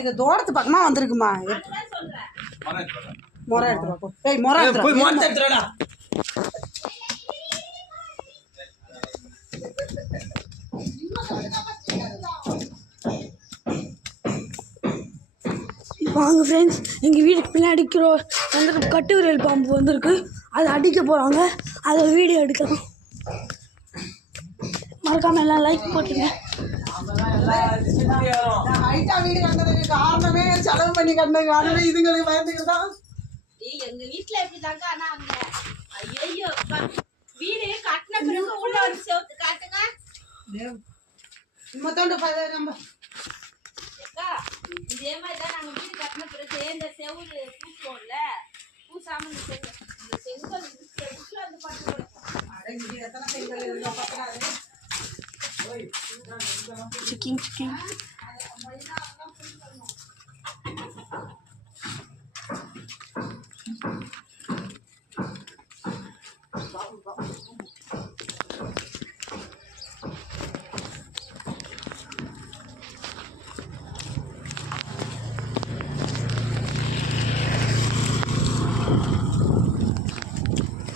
இது தோட்டத்து பக்கமா வந்திருக்குமா? மொரை எடுத்துருவா போ. ஏய் மொரை எடுத்துடா. வாங்க ஃப்ரெண்ட்ஸ், எங்கள் வீட்டுக்கு பின்னாடி வந்துருக்கு கட்டுவிரல் பாம்பு வந்திருக்கு. அதை அடிக்க போகிறாங்க. அதை வீடியோ எடுக்கலாம். மறக்காம எல்லாம் லைக் போட்டுருங்க. காரணமே செலவு பண்ணி கட்டினது. காரணமே இதுங்களுக்கு பயந்துக்கிட்டு தான். எங்க வீட்டுல எப்படிதாங்க? ஆனா அங்க ஐயோ வீடு கட்டின பிறகு உள்ள ஒரு செவுத்து காட்டுங்க. நம்ம இதே மாதிரிதான் நாங்க வீடு கட்டின பிறகு இந்த செவுரு பூசோம்ல, பூசாம இந்த செங்கல் வந்து பட்டு சிக்கிங்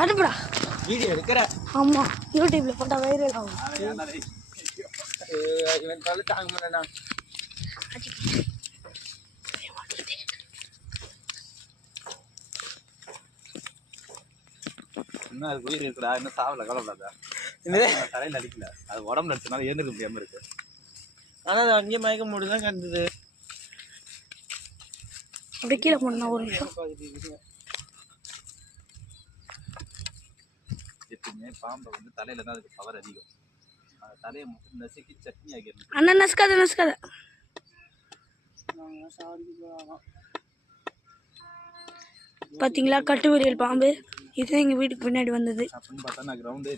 அடுப்படா வீடியோ எடுக்கிற. ஆமா, யூடியூப்ல போட்டா வைரல் ஆகும். இவன் தலை தாங்க முடியலண்ணா. இன்னும் அது உயிர் இருக்குடா, இன்னும் சாவல, கவலைப்படாதா. தலையில் அடிக்கல, அது உடம்புல அடிச்சனால ஏந்திருக்க முடியாம இருக்கு. ஆனால் அது அங்கேயே மயக்க முடியுதான் கண்டது. அப்படியே கீழே போனா ஒரு நிமிஷம். எப்பயுமே பாம்பை வந்து தலையில தான் அதுக்கு பவர் அதிகம். அந்த தலையை மட்டும் நசுக்கி சட்னி ஆகிடுது. அண்ணா நசுக்காத. பார்த்தீங்களா, கட்டுவிரியல் பாம்பு. இதுதான் எங்கள் வீட்டுக்கு பின்னாடி வந்தது. அப்படின்னு பார்த்தா நான் கிரவுண்டே